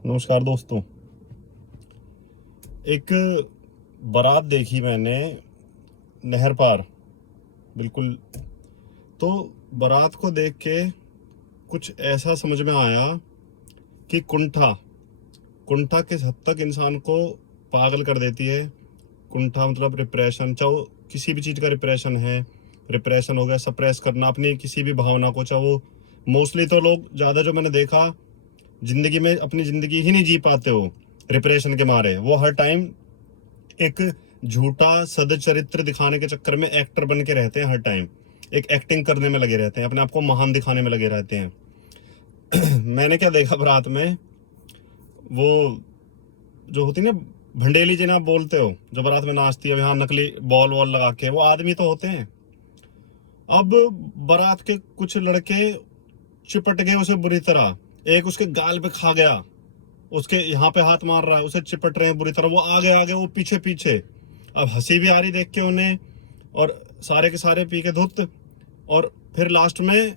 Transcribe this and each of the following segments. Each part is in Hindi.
नमस्कार दोस्तों। एक बारात देखी मैंने नहर पार, बिल्कुल। तो बारात को देख के कुछ ऐसा समझ में आया कि कुंठा कुंठा किस हद तक इंसान को पागल कर देती है। कुंठा मतलब रिप्रेशन, चाहे वो किसी भी चीज़ का रिप्रेशन है। रिप्रेशन हो गया सप्रेस करना अपनी किसी भी भावना को, चाहे वो मोस्टली तो लोग ज़्यादा जो मैंने देखा जिंदगी में अपनी जिंदगी ही नहीं जी पाते हो रिप्रेशन के मारे। वो हर टाइम एक झूठा सदचरित्र दिखाने के चक्कर में एक्टर बन के रहते हैं। हर टाइम एक एक्टिंग करने में लगे रहते हैं, अपने आप को महान दिखाने में लगे रहते हैं। मैंने क्या देखा बारात में, वो जो होती ना भंडेली जिन्हें आप बोलते हो, जो बारात में नाचती है यहाँ नकली बॉल वॉल लगा के, वो आदमी तो होते हैं। अब बारात के कुछ लड़के चिपट गए उसे बुरी तरह, एक उसके गाल पे खा गया, उसके यहाँ पे हाथ मार रहा है, उसे चिपट रहे हैं बुरी तरह, वो आगे आगे वो पीछे पीछे। अब हंसी भी आ रही देख के उन्हें, और सारे के सारे पी के धुत। और फिर लास्ट में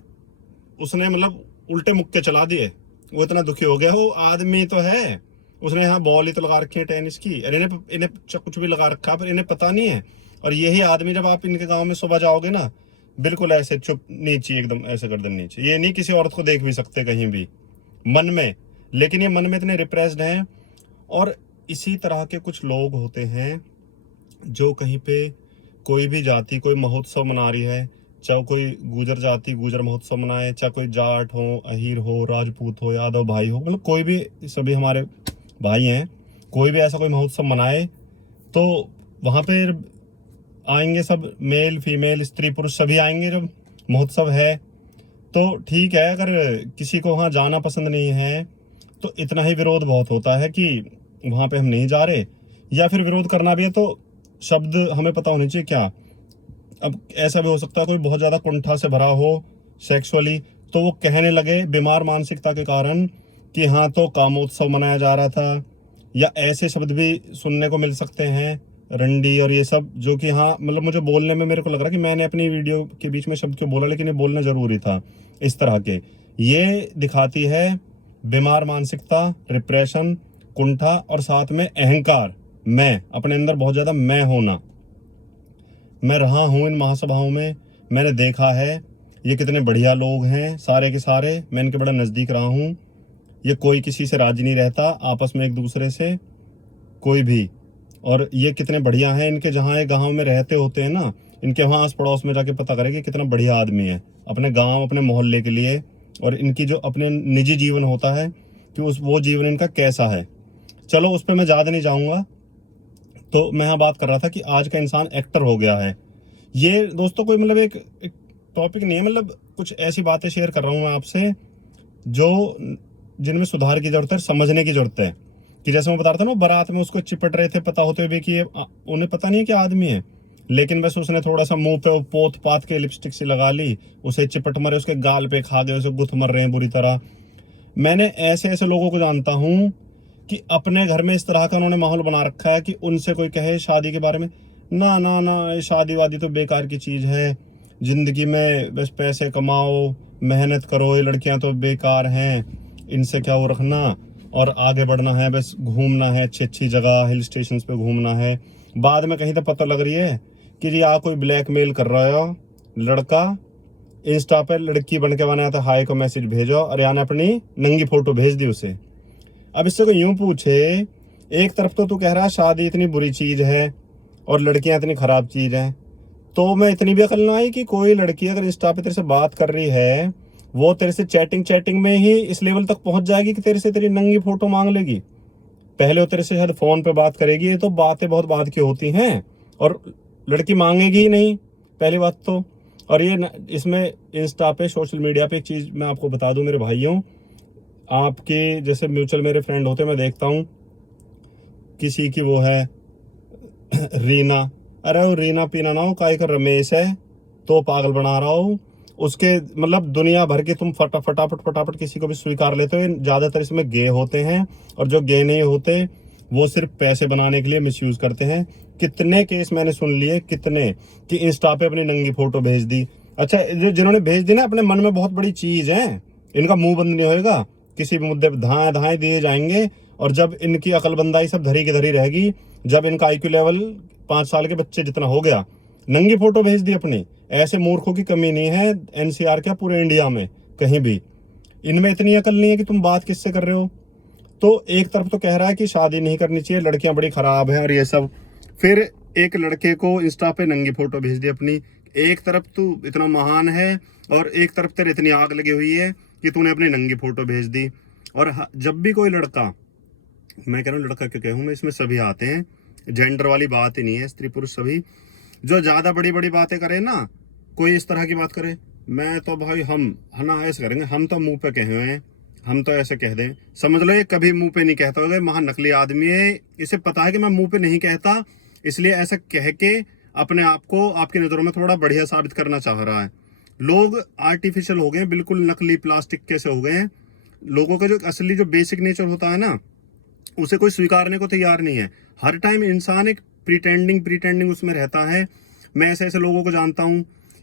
उसने मतलब उल्टे मुक्के चला दिए। वो इतना दुखी हो गया, वो आदमी तो है, उसने यहाँ बॉल ही तो लगा रखी है टेनिस की, और इन्हें इन्हें कुछ भी लगा रखा है पर इन्हें पता नहीं है। और यही आदमी जब आप इनके गांव में सुबह जाओगे ना, बिल्कुल ऐसे चुप नीचे, एकदम ऐसे गर्दन नीचे, ये नहीं किसी औरत को देख भी सकते कहीं भी मन में, लेकिन ये मन में इतने रिप्रेस्ड हैं। और इसी तरह के कुछ लोग होते हैं जो कहीं पे कोई भी जाति कोई महोत्सव मना रही है, चाहे कोई गुजर जाति गुजर महोत्सव मनाए, चाहे कोई जाट हो, अहीर हो, राजपूत हो, यादव भाई हो, मतलब कोई भी, सभी हमारे भाई हैं। कोई भी ऐसा कोई महोत्सव मनाए तो वहाँ पे आएंगे सब, मेल फीमेल स्त्री पुरुष सभी आएंगे। जब महोत्सव है तो ठीक है, अगर किसी को वहाँ जाना पसंद नहीं है तो इतना ही विरोध बहुत होता है कि वहाँ पे हम नहीं जा रहे। या फिर विरोध करना भी है तो शब्द हमें पता होने चाहिए क्या। अब ऐसा भी हो सकता है कोई बहुत ज़्यादा कुंठा से भरा हो सेक्सुअली, तो वो कहने लगे बीमार मानसिकता के कारण कि हाँ तो कामोत्सव मनाया जा रहा था। या ऐसे शब्द भी सुनने को मिल सकते हैं, रंडी और ये सब, जो कि हाँ मतलब मुझे बोलने में मेरे को लग रहा है कि मैंने अपनी वीडियो के बीच में शब्द क्यों बोला, लेकिन ये बोलना जरूरी था। इस तरह के ये दिखाती है बीमार मानसिकता, रिप्रेशन, कुंठा, और साथ में अहंकार, मैं अपने अंदर बहुत ज़्यादा मैं होना। मैं रहा हूँ इन महासभाओं में, मैंने देखा है ये कितने बढ़िया लोग हैं सारे के सारे, मैं इनके बड़ा नज़दीक रहा हूँ। ये कोई किसी से राजी नहीं रहता आपस में, एक दूसरे से कोई भी। और ये कितने बढ़िया हैं, इनके जहाँ ये गाँव में रहते होते हैं ना, इनके वहाँ आस पड़ोस में जाके पता करें कि कितना बढ़िया आदमी है अपने गाँव अपने मोहल्ले के लिए। और इनकी जो अपने निजी जीवन होता है कि उस वो जीवन इनका कैसा है। चलो उस पर मैं ज़्यादा नहीं जाऊँगा। तो मैं यहाँ बात कर रहा था कि आज का इंसान एक्टर हो गया है। ये दोस्तों कोई मतलब एक टॉपिक नहीं है, मतलब कुछ ऐसी बातें शेयर कर रहा हूँ मैं आपसे जो जिनमें सुधार की जरूरत है, समझने की जरूरत है। कि जैसे मैं बता रहा था ना, बारात में उसको चिपट रहे थे पता होते हुए भी कि उन्हें पता नहीं है कि आदमी है, लेकिन बस उसने थोड़ा सा मुंह पे वो पोत पात के लिपस्टिक से लगा ली, उसे चिपट मरे, उसके गाल पे खा गए, उसे गुथ मर रहे हैं बुरी तरह। मैंने ऐसे ऐसे लोगों को जानता हूँ कि अपने घर में इस तरह का उन्होंने माहौल बना रखा है कि उनसे कोई कहे शादी के बारे में, ना ना ना, ये शादी वादी तो बेकार की चीज़ है, जिंदगी में बस पैसे कमाओ, मेहनत करो, ये लड़कियां तो बेकार हैं, इनसे क्या वो रखना, और आगे बढ़ना है, बस घूमना है, अच्छी अच्छी जगह हिल स्टेशन पे घूमना है। बाद में कहीं तो पता लग रही है कि जी आ कोई ब्लैकमेल कर रहा है लड़का, इंस्टा पर लड़की बन के बनाया था, हाय को मैसेज भेजो, और यानी अपनी नंगी फोटो भेज दी उसे। अब इससे कोई यूं पूछे, एक तरफ तो तू कह रहा है शादी इतनी बुरी चीज है और लड़कियां इतनी खराब चीज हैं, तो मैं इतनी भी अकल ना आई कि कोई लड़की अगर इंस्टा पे तेरे से बात कर रही है, वो तेरे से चैटिंग में ही इस लेवल तक पहुंच जाएगी कि तेरे से तेरी नंगी फोटो मांग लेगी। पहले वो तेरे से शायद फोन पे बात करेगी, ये तो बातें बहुत बाद की होती हैं, और लड़की मांगेगी ही नहीं पहली बात तो। और ये इसमें इंस्टा पे सोशल मीडिया पे एक चीज मैं आपको बता दूं मेरे भाइयों, आपके जैसे म्यूचुअल मेरे फ्रेंड होते हैं, मैं देखता हूँ किसी की वो है रीना, अरे वो रीना पीना ना हो, काय का रमेश है तो पागल बना रहा हो उसके, मतलब दुनिया भर के तुम फटाफट फटाफट किसी को भी स्वीकार लेते हो। ज्यादातर इसमें गे होते हैं, और जो गे नहीं होते वो सिर्फ पैसे बनाने के लिए मिसयूज करते हैं। कितने केस मैंने सुन लिए, कितने, कि इंस्टा पे अपनी नंगी फोटो भेज दी। अच्छा जिन्होंने भेज दी ना, अपने मन में बहुत बड़ी चीज है, इनका मुंह बंद नहीं होएगा, किसी भी मुद्दे पर धाए धाए दिए जाएंगे, और जब इनकी अकलबंदाई सब धरी की धरी रहेगी, जब इनका IQ लेवल 5 साल के बच्चे जितना हो गया, नंगी फोटो भेज दी अपनी। ऐसे मूर्खों की कमी नहीं है NCR क्या पूरे इंडिया में कहीं भी। इनमें इतनी अकल नहीं है कि तुम बात किससे कर रहे हो। तो एक तरफ तो कह रहा है कि शादी नहीं करनी चाहिए, लड़कियां बड़ी खराब हैं और ये सब, फिर एक लड़के को इंस्टा पे नंगी फोटो भेज दी अपनी। एक तरफ तू इतना महान है और एक तरफ तेरे इतनी आग लगी हुई है कि तूने अपनी नंगी फोटो भेज दी। और जब भी कोई लड़का, मैं कह रहा हूँ लड़का क्यों कहूँ मैं, इसमें सभी आते हैं, जेंडर वाली बात ही नहीं है, स्त्री पुरुष सभी, जो ज्यादा बड़ी बड़ी बातें करे ना, कोई इस तरह की बात करे, मैं तो भाई हम है ना ऐसे करेंगे, हम तो मुंह पे कहे हुए हैं, हम तो ऐसे कह दें, समझ लो ये कभी मुंह पे नहीं कहता होगा, महा नकली आदमी है, इसे पता है कि मैं मुंह पे नहीं कहता, इसलिए ऐसा कह के अपने आप को आपकी नजरों में थोड़ा बढ़िया साबित करना चाह रहा है। लोग आर्टिफिशियल हो गए, बिल्कुल नकली प्लास्टिक के से हो गए हैं। लोगों का जो असली जो बेसिक नेचर होता है ना, उसे कोई स्वीकारने को तैयार नहीं है। हर टाइम इंसान एक प्रिटेंडिंग उसमें रहता है। मैं ऐसे ऐसे लोगों को जानता हूँ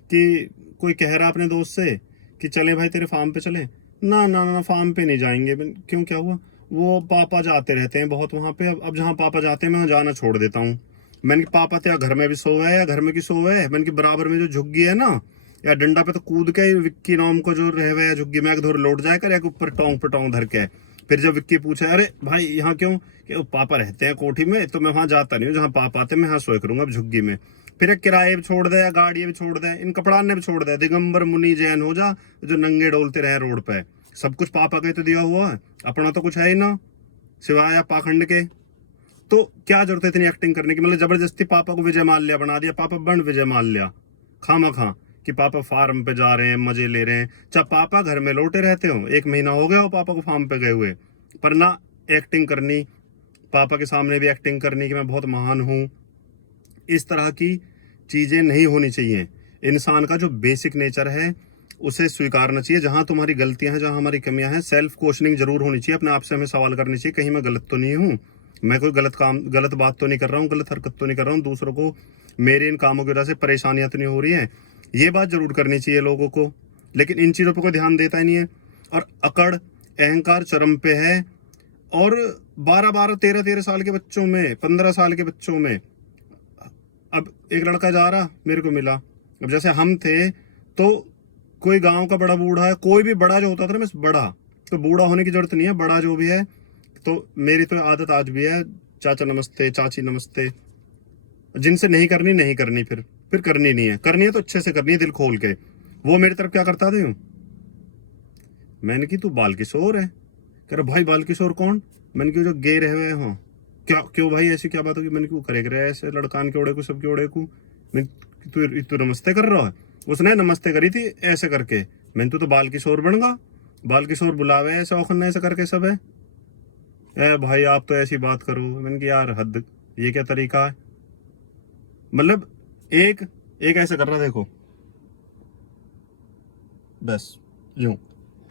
कि कोई कह रहा अपने दोस्त से कि चले भाई तेरे फार्म पे चले, ना ना ना फार्म पे नहीं जाएंगे। क्यों, क्या हुआ? वो पापा जाते रहते हैं बहुत वहां पे, अब जहाँ पापा जाते हैं मैं जाना छोड़ देता हूँ। मैंने कि पापा तो घर में भी सोए है या घर में की सोए है, मैंने कि बराबर में जो झुग्गी है ना, या डंडा पे तो कूद के विक्की नाम को जो रहे है झुग्गी में धुर लौट जाए कर, या ऊपर टोंग पे टोंग धर के। फिर जब विक्की पूछे अरे भाई यहाँ क्यों, कि पापा रहते हैं कोठी में, तो मैं वहां जाता नहीं हूँ, जहाँ पापा आते मैं यहाँ सोए करूंगा अब झुग्गी में। फिर किराए भी छोड़ दे या गाड़ी भी छोड़ दे, इन कपड़ाने भी छोड़ दे, दिगंबर मुनि जैन हो जा, जो नंगे डोलते रहे रोड पे। सब कुछ पापा का तो दिया हुआ है, अपना तो कुछ है ही ना सिवाय पाखंड के। तो क्या जरूरत है इतनी एक्टिंग करने की? मतलब जबरदस्ती पापा को विजय माल्या बना दिया, पापा बन विजय माल्या खामा खा, कि पापा फार्म पे जा रहे हैं मजे ले रहे हैं। चाहे पापा घर में लौटे रहते हो, 1 महीना हो गया हो पापा को फार्म पे गए हुए, पर ना एक्टिंग करनी, पापा के सामने भी एक्टिंग करनी कि मैं बहुत महान हूं। इस तरह की चीजें नहीं होनी चाहिए। इंसान का जो बेसिक नेचर है उसे स्वीकारना चाहिए। जहां तुम्हारी गलतियां हैं, जहां हमारी कमियां हैं, सेल्फ क्वेश्चनिंग जरूर होनी चाहिए, अपने आप से हमें सवाल करनी चाहिए, कहीं मैं गलत तो नहीं हूँ, मैं कोई गलत बात तो नहीं कर रहा हूँ, गलत हरकत तो नहीं कर रहा हूँ, दूसरों को मेरे इन कामों की वजह से परेशानियां तो नहीं हो रही हैं। ये बात जरूर करनी चाहिए लोगों को, लेकिन इन चीजों पर कोई ध्यान देता ही नहीं है। और अकड़ अहंकार चरम पे है। और 12-12 13-13 साल के बच्चों में, 15 साल के बच्चों में, अब एक लड़का जा रहा मेरे को मिला, अब जैसे हम थे तो कोई गांव का बड़ा बूढ़ा है, कोई भी बड़ा जो होता था ना, बस बड़ा, तो बूढ़ा होने की जरूरत नहीं है, बड़ा जो भी है, तो मेरी तो आदत आज भी है, चाचा नमस्ते, चाची नमस्ते, जिनसे नहीं करनी नहीं करनी, फिर करनी नहीं है, करनी है तो अच्छे से करनी है, दिल खोल के। वो मेरी तरफ क्या करता था, मैंने की तू बाल किशोर है, कह रहा भाई बाल किशोर कौन? मैंने की जो गे रहे हुए हो, क्या क्यों भाई ऐसी क्या बात होगी? मैंने क्यों करे करे ऐसे लड़कान के ओड़े को सबके ओड़े को, मैं तू नमस्ते कर रहा है? उसने नमस्ते करी थी ऐसे करके, मैंने तो बाल किशोर बन गा, बाल किशोर बुलावे ऐसे औखन ऐसे करके सब है। ए भाई आप तो ऐसी बात करो। मैंने कि यार हद, ये क्या तरीका है? मतलब एक एक ऐसे कर रहा देखो, बस यूं।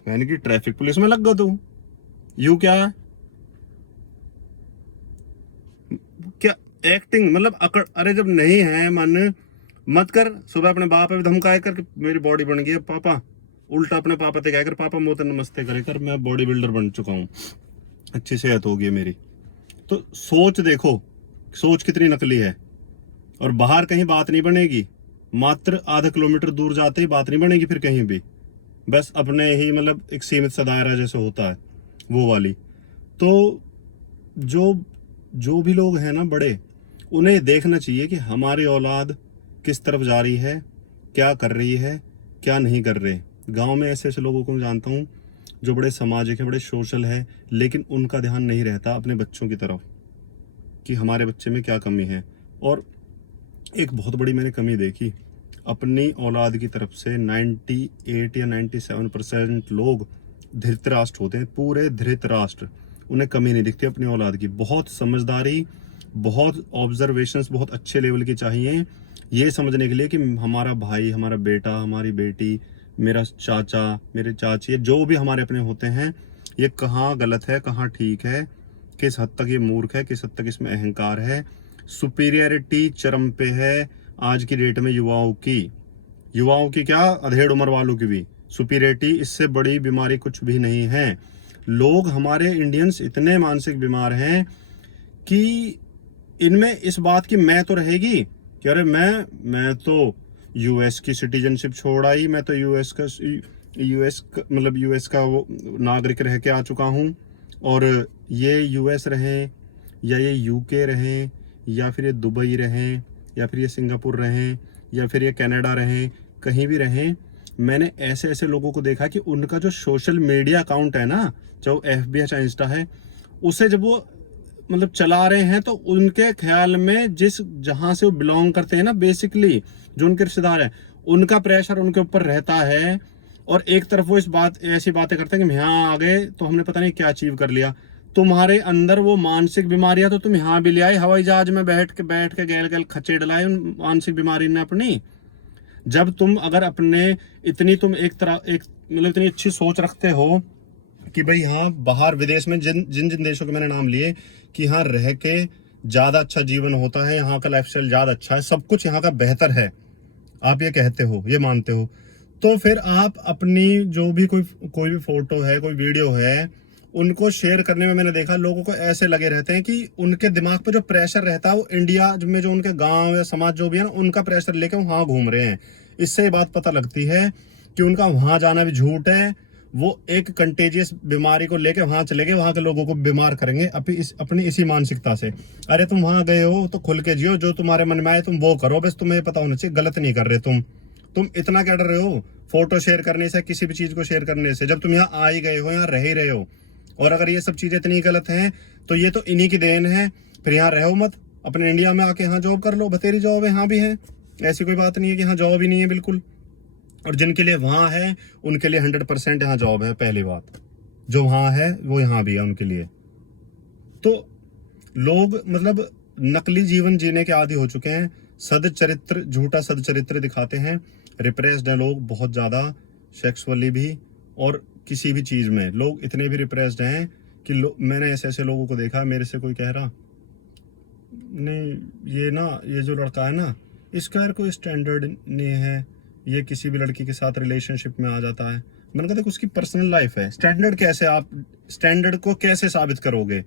मैंने कि ट्रैफिक पुलिस में लग गया तू, यूं क्या है? क्या एक्टिंग, मतलब अकड़। अरे जब नहीं है मन, मत कर। सुबह अपने बाप पे धमकाए कर मेरी बॉडी बन गई है पापा, उल्टा अपने पापा से कहकर पापा मोते नमस्ते करे कर, मैं बॉडी बिल्डर बन चुका हूँ, अच्छी सेहत होगी मेरी। तो सोच देखो, सोच कितनी नकली है। और बाहर कहीं बात नहीं बनेगी, मात्र आधा किलोमीटर दूर जाते ही बात नहीं बनेगी फिर कहीं भी, बस अपने ही मतलब एक सीमित सा दायरा जैसे होता है वो वाली। तो जो जो भी लोग हैं ना बड़े, उन्हें देखना चाहिए कि हमारी औलाद किस तरफ जा रही है, क्या कर रही है, क्या नहीं कर रहे। गांव में ऐसे ऐसे लोगों को मैं जानता हूँ जो बड़े सामाजिक है, बड़े सोशल है, लेकिन उनका ध्यान नहीं रहता अपने बच्चों की तरफ कि हमारे बच्चे में क्या कमी है। और एक बहुत बड़ी मैंने कमी देखी अपनी औलाद की तरफ से, 98 या 97% लोग धृतराष्ट्र होते हैं, पूरे धृतराष्ट्र। उन्हें कमी नहीं दिखती अपनी औलाद की। बहुत समझदारी, बहुत ऑब्जर्वेशंस बहुत अच्छे लेवल की चाहिए ये समझने के लिए कि हमारा भाई, हमारा बेटा, हमारी बेटी, मेरा चाचा, मेरे चाची, जो भी हमारे अपने होते हैं, ये कहाँ गलत है, कहाँ ठीक है, किस हद तक ये मूर्ख है, किस हद तक इसमें अहंकार है। सुपीरियरिटी चरम पे है आज की डेट में युवाओं की क्या, अधेड़ उम्र वालों की भी। सुपीरियरिटी, इससे बड़ी बीमारी कुछ भी नहीं है। लोग हमारे इंडियंस इतने मानसिक बीमार हैं कि इनमें इस बात की मैं तो रहेगी कि अरे मैं तो यूएस की सिटीजनशिप छोड़ आई, मैं तो यूएस का वो नागरिक रह के आ चुका हूँ, और ये यूएस रहें या ये यूके रहें या फिर ये दुबई रहें या फिर ये सिंगापुर रहें या फिर ये कनाडा रहें, कहीं भी रहें, मैंने ऐसे ऐसे लोगों को देखा कि उनका जो सोशल मीडिया अकाउंट है ना, चाहे एफबी है चाहे इंस्टा है, उसे जब वो मतलब चला रहे हैं तो उनके ख्याल में जहां से वो बिलोंग करते हैं ना, बेसिकली जो उनके रिश्तेदार हैं, उनका प्रेशर उनके ऊपर रहता है। और एक तरफ वो ऐसी बातें करते हैं कि यहाँ आ गए तो हमने पता नहीं क्या अचीव कर लिया। तुम्हारे अंदर वो मानसिक बीमारियां तो तुम यहाँ भी ले आए, हवाई जहाज में बैठ के गैल गैल खच्चे डलाए उन मानसिक बीमारी ने अपनी। जब तुम अगर अपने इतनी तुम एक मतलब इतनी अच्छी सोच रखते हो कि भाई हाँ, बाहर विदेश में जिन जिन देशों के मैंने नाम लिए कि हाँ रह के ज़्यादा अच्छा जीवन होता है, यहाँ का लाइफस्टाइल ज़्यादा अच्छा है, सब कुछ यहाँ का बेहतर है, आप ये कहते हो, ये मानते हो, तो फिर आप अपनी जो भी कोई भी फोटो है, कोई वीडियो है, उनको शेयर करने में मैंने देखा लोगों को ऐसे लगे रहते हैं कि उनके दिमाग पे जो प्रेशर रहता है वो इंडिया में जो उनके गांव या समाज जो भी है ना, उनका प्रेशर लेके वहाँ घूम रहे हैं। इससे ये बात पता लगती है कि उनका वहाँ जाना भी झूठ है, वो एक कंटेजियस बीमारी को लेके वहां चले गए, वहां के लोगों को बीमार करेंगे अपनी इसी मानसिकता से। अरे तुम वहां गए हो तो खुल के जियो, जो तुम्हारे मन में आए तुम वो करो, बस तुम्हें पता होना चाहिए गलत नहीं कर रहे तुम इतना क्या डर रहे हो फोटो शेयर करने से, किसी भी चीज को शेयर करने से, जब तुम यहाँ आ ही गए हो, यहाँ रह ही रहे हो। और अगर ये सब चीजें इतनी गलत हैं तो ये तो इन्हीं की देन है, फिर यहाँ रहो मत, अपने इंडिया में आके यहाँ जॉब कर लो, बतेरी जॉब है, यहाँ भी है, ऐसी कोई बात नहीं है कि यहाँ जॉब ही नहीं है बिल्कुल। और जिनके लिए वहां है उनके लिए 100% यहाँ जॉब है, पहली बात, जो वहां है वो यहाँ भी है उनके लिए। तो लोग मतलब नकली जीवन जीने के आदी हो चुके हैं, सदचरित्र, झूठा सदचरित्र दिखाते हैं, रिप्रेस्ड है लोग बहुत ज्यादा, सेक्सुअली भी और किसी भी चीज में लोग इतने भी रिप्रेस्ड हैं कि मैंने ऐसे ऐसे लोगों को देखा, मेरे से कोई कह रहा नहीं ये जो लड़का है ना, इसका यार कोई स्टैंडर्ड नहीं है, ये किसी भी लड़की के साथ रिलेशनशिप में आ जाता है। मैंने कहा देखो उसकी पर्सनल लाइफ है, स्टैंडर्ड कैसे, आप स्टैंडर्ड को कैसे साबित करोगे।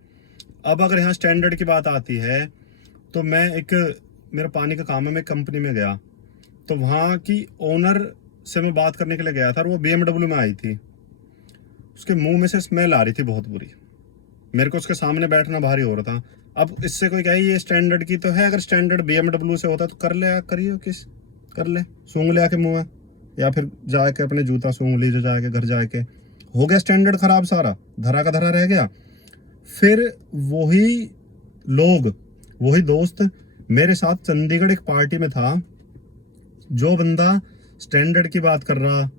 अब अगर यहाँ स्टैंडर्ड की बात आती है तो मेरा पानी का काम है, मैं कंपनी में गया तो वहाँ की ओनर से मैं बात करने के लिए गया था, और वो BMW में आई थी, उसके मुंह में से स्मेल आ रही थी बहुत बुरी, मेरे को उसके सामने बैठना भारी हो रहा था। अब इससे कोई कहे ये स्टैंडर्ड की तो है, अगर स्टैंडर्ड BMW से होता तो कर ले सूंघ ले आके मुंह में, या फिर जाके अपने जूता सूंघ लीजिए जाके घर जाके, हो गया स्टैंडर्ड खराब, सारा धरा का धरा रह गया। फिर वही दोस्त मेरे साथ चंडीगढ़ एक पार्टी में था, जो बंदा स्टैंडर्ड की बात कर रहा,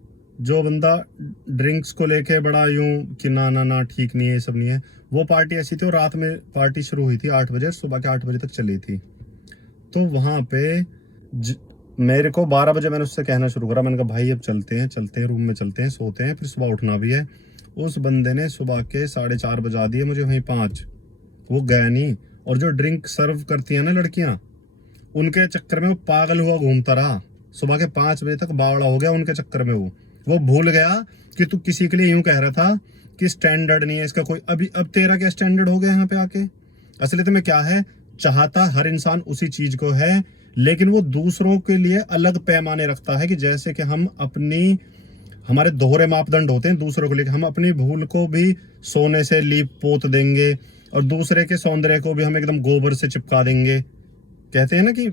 जो बंदा ड्रिंक्स को लेके बड़ा यूं कि ना ठीक नहीं है, ये सब नहीं है, वो पार्टी ऐसी थी। और रात में पार्टी शुरू हुई थी 8 बजे, सुबह के 8 बजे तक चली थी। तो वहां पे मेरे को 12 बजे मैंने उससे कहना शुरू करा, मैंने कहा भाई अब चलते हैं रूम में चलते हैं, सोते हैं, फिर सुबह उठना भी है। उस बंदे ने सुबह के 4:30 बजा दिए मुझे, वहीं 5, वो गया नहीं। और जो ड्रिंक सर्व करती है ना लड़कियां, उनके चक्कर में वो पागल हुआ घूमता रहा, सुबह के 5 बजे तक बावड़ा हो गया उनके चक्कर में। वो भूल गया कि तू किसी के लिए यूं कह रहा था कि स्टैंडर्ड नहीं है इसका कोई, अब तेरा क्या स्टैंडर्ड हो गया यहाँ पे आके। असलियत में क्या है, चाहता हर इंसान उसी चीज को है, लेकिन वो दूसरों के लिए अलग पैमाने रखता है, कि जैसे कि हमारे दोहरे मापदंड होते हैं दूसरों को लेकर, हम अपनी भूल को भी सोने से लीप पोत देंगे और दूसरे के सौंदर्य को भी हम एकदम गोबर से चिपका देंगे। कहते हैं ना कि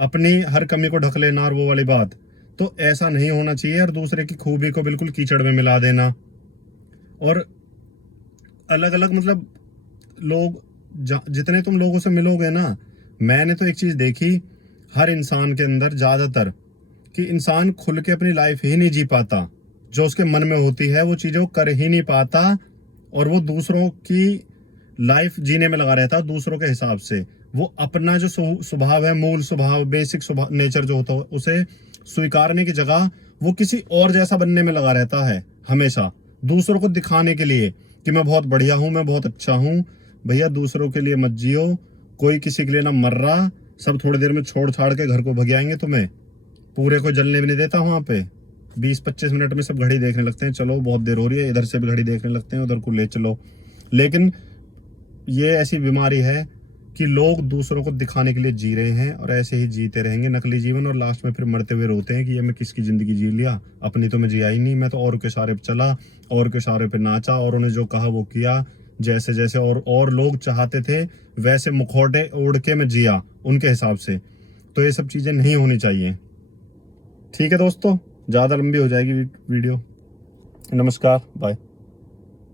अपनी हर कमी को ढक लेना, और वो वाली बात, तो ऐसा नहीं होना चाहिए। और दूसरे की खूबी को बिल्कुल कीचड़ में मिला देना, और अलग अलग मतलब लोग जितने तुम लोगों से मिलोगे ना, मैंने तो एक चीज देखी हर इंसान के अंदर ज्यादातर, कि इंसान खुल के अपनी लाइफ ही नहीं जी पाता, जो उसके मन में होती है वो चीजें वो कर ही नहीं पाता, और वो दूसरों की लाइफ जीने में लगा रहता है दूसरों के हिसाब से। वो अपना जो स्वभाव है, मूल स्वभाव, बेसिक स्वभाव, नेचर जो होता है, उसे स्वीकारने की जगह वो किसी और जैसा बनने में लगा रहता है हमेशा, दूसरों को दिखाने के लिए कि मैं बहुत बढ़िया हूं, मैं बहुत अच्छा हूं। भैया दूसरों के लिए मत जियो, कोई किसी के लिए ना मर रहा, सब थोड़ी देर में छोड़ छाड़ के घर को भग आएंगे, तुम्हें पूरे को जलने भी नहीं देता वहां पे। 20-25 मिनट में सब घड़ी देखने लगते हैं, चलो बहुत देर हो रही है, इधर से भी घड़ी देखने लगते हैं, उधर को ले चलो। लेकिन ये ऐसी बीमारी है कि लोग दूसरों को दिखाने के लिए जी रहे हैं और ऐसे ही जीते रहेंगे नकली जीवन, और लास्ट में फिर मरते हुए रोते हैं कि ये मैं किसकी जिंदगी जी लिया, अपनी तो मैं जिया ही नहीं, मैं तो और के सहारे पे चला, और के सहारे पे नाचा, और उन्हें जो कहा वो किया, जैसे जैसे और लोग चाहते थे वैसे मुखौटे ओढ़ के मैं जिया उनके हिसाब से। तो ये सब चीजें नहीं होनी चाहिए। ठीक है दोस्तों, ज्यादा लंबी हो जाएगी वीडियो। नमस्कार, बाय।